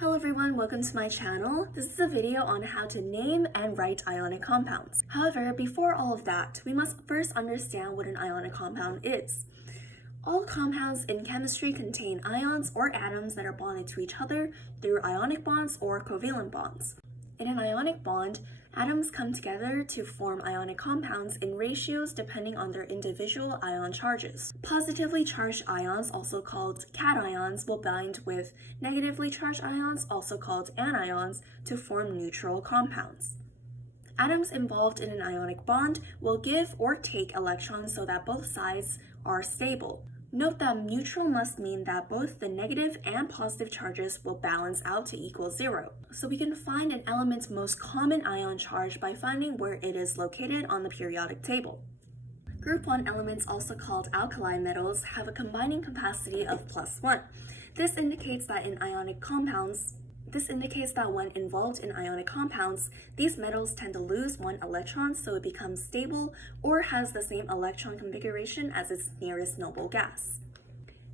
Hello everyone, welcome to my channel. This is a video on how to name and write ionic compounds. However, before all of that, we must first understand what an ionic compound is. All compounds in chemistry contain ions or atoms that are bonded to each other through ionic bonds or covalent bonds. In an ionic bond, atoms come together to form ionic compounds in ratios depending on their individual ion charges. Positively charged ions, also called cations, will bind with negatively charged ions, also called anions, to form neutral compounds. Atoms involved in an ionic bond will give or take electrons so that both sides are stable. Note that neutral must mean that both the negative and positive charges will balance out to equal 0. So we can find an element's most common ion charge by finding where it is located on the periodic table. Group 1 elements, also called alkali metals, have a combining capacity of +1. This indicates that when involved in ionic compounds, these metals tend to lose one electron so it becomes stable or has the same electron configuration as its nearest noble gas.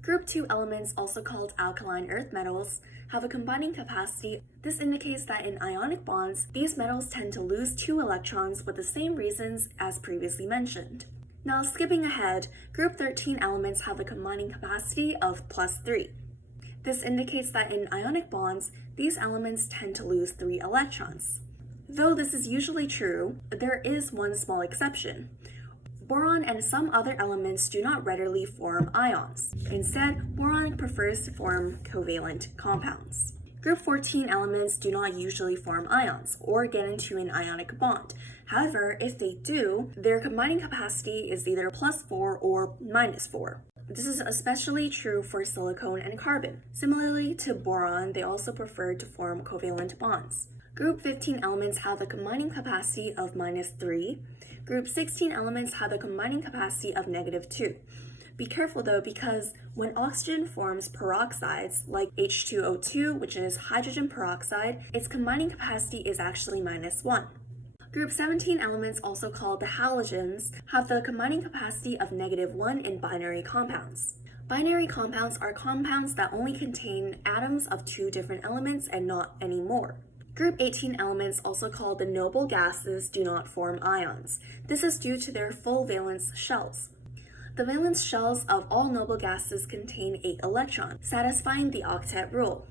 Group 2 elements, also called alkaline earth metals, have a combining capacity. This indicates that in ionic bonds, these metals tend to lose 2 electrons with the same reasons as previously mentioned. Now skipping ahead, group 13 elements have a combining capacity of +3. This indicates that in ionic bonds, these elements tend to lose 3 electrons. Though this is usually true, there is one small exception. Boron and some other elements do not readily form ions. Instead, boron prefers to form covalent compounds. Group 14 elements do not usually form ions or get into an ionic bond. However, if they do, their combining capacity is either +4 or -4. This is especially true for silicon and carbon. Similarly to boron, they also prefer to form covalent bonds. Group 15 elements have a combining capacity of -3. Group 16 elements have a combining capacity of -2. Be careful though, because when oxygen forms peroxides like H2O2, which is hydrogen peroxide, its combining capacity is actually -1. Group 17 elements, also called the halogens, have the combining capacity of -1 in binary compounds. Binary compounds are compounds that only contain atoms of 2 different elements and not any more. Group 18 elements, also called the noble gases, do not form ions. This is due to their full valence shells. The valence shells of all noble gases contain 8 electrons, satisfying the octet rule.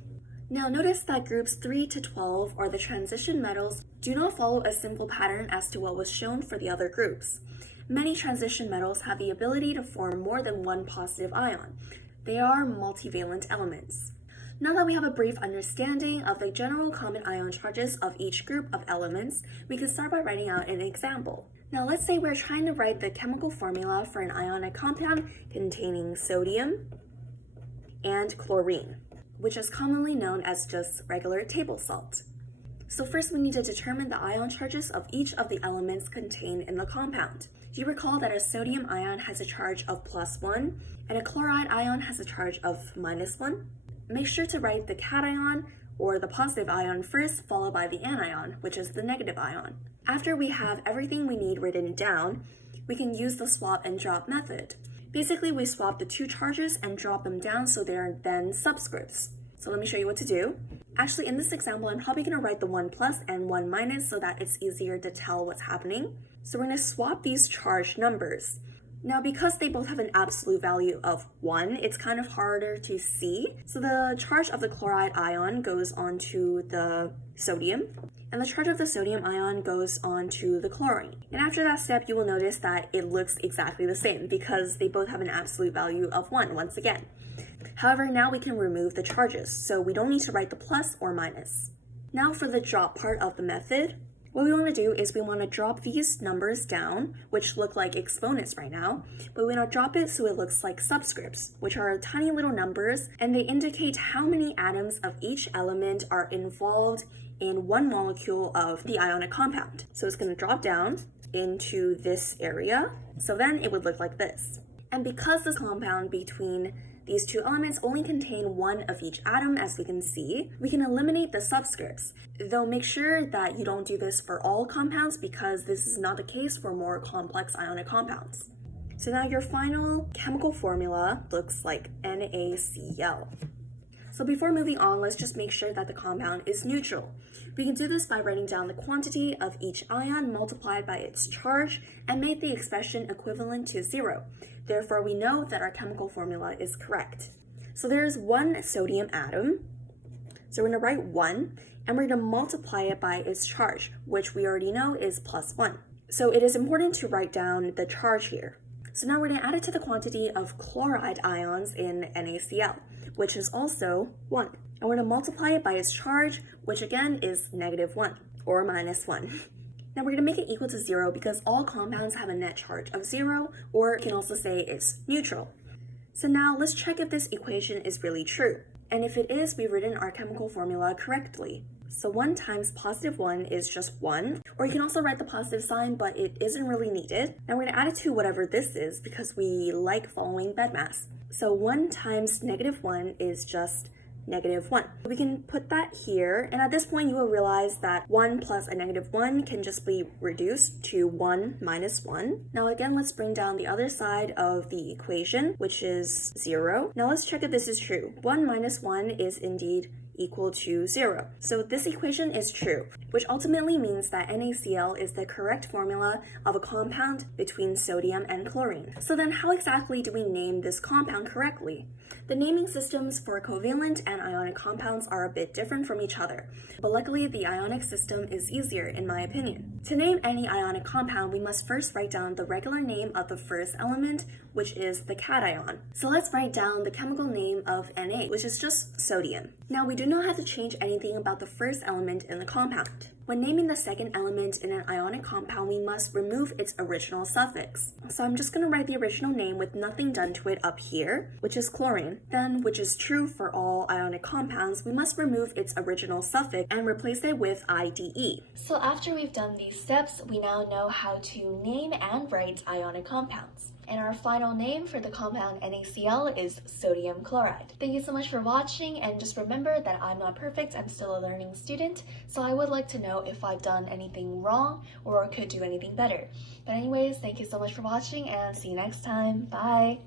Now notice that groups 3 to 12, or the transition metals, do not follow a simple pattern as to what was shown for the other groups. Many transition metals have the ability to form more than one positive ion. They are multivalent elements. Now that we have a brief understanding of the general common ion charges of each group of elements, we can start by writing out an example. Now let's say we're trying to write the chemical formula for an ionic compound containing sodium and chlorine, which is commonly known as just regular table salt. So first we need to determine the ion charges of each of the elements contained in the compound. You recall that a sodium ion has a charge of +1 and a chloride ion has a charge of -1. Make sure to write the cation or the positive ion first, followed by the anion, which is the negative ion. After we have everything we need written down, we can use the swap and drop method. Basically, we swap the 2 charges and drop them down so they are then subscripts. So let me show you what to do. Actually, in this example, I'm probably going to write the 1+ and 1- so that it's easier to tell what's happening. So we're going to swap these charged numbers. Now, because they both have an absolute value of 1, it's kind of harder to see. So the charge of the chloride ion goes onto the sodium, and the charge of the sodium ion goes onto the chlorine. And after that step, you will notice that it looks exactly the same because they both have an absolute value of 1 once again. However, now we can remove the charges, so we don't need to write the plus or minus. Now for the drop part of the method, what we want to do is we want to drop these numbers down, which look like exponents right now, but we want to drop it so it looks like subscripts, which are tiny little numbers, and they indicate how many atoms of each element are involved in one molecule of the ionic compound. So it's going to drop down into this area, so then it would look like this. And because this compound between these 2 elements only contain 1 of each atom, as we can see, we can eliminate the subscripts. Though make sure that you don't do this for all compounds because this is not the case for more complex ionic compounds. So now your final chemical formula looks like NaCl. So before moving on, let's just make sure that the compound is neutral. We can do this by writing down the quantity of each ion multiplied by its charge and make the expression equivalent to 0. Therefore, we know that our chemical formula is correct. So there's one sodium atom. So we're going to write 1, and we're going to multiply it by its charge, which we already know is +1. So it is important to write down the charge here. So now we're going to add it to the quantity of chloride ions in NaCl, which is also 1. And we're going to multiply it by its charge, which again is -1 or -1. Now we're going to make it equal to 0 because all compounds have a net charge of 0, or you can also say it's neutral. So now let's check if this equation is really true. And if it is, we've written our chemical formula correctly. So 1 times +1 is just 1, or you can also write the positive sign, but it isn't really needed. Now we're going to add it to whatever this is because we like following BEDMAS. So 1 times -1 is just -1. We can put that here, and at this point you will realize that 1 plus a -1 can just be reduced to 1 minus 1. Now again, let's bring down the other side of the equation, which is 0. Now let's check if this is true. 1 minus 1 is indeed equal to 0. So this equation is true, which ultimately means that NaCl is the correct formula of a compound between sodium and chlorine. So then how exactly do we name this compound correctly? The naming systems for covalent and ionic compounds are a bit different from each other, but luckily the ionic system is easier in my opinion. To name any ionic compound, we must first write down the regular name of the first element, which is the cation. So let's write down the chemical name of Na, which is just sodium. Now we do not have to change anything about the first element in the compound. When naming the second element in an ionic compound, we must remove its original suffix. So I'm just going to write the original name with nothing done to it up here, which is chlorine. Then, which is true for all ionic compounds, we must remove its original suffix and replace it with IDE. So after we've done these steps, we now know how to name and write ionic compounds. And our final name for the compound NaCl is sodium chloride. Thank you so much for watching, and just remember that I'm not perfect, I'm still a learning student, so I would like to know if I've done anything wrong or could do anything better. But anyways, thank you so much for watching, and see you next time. Bye!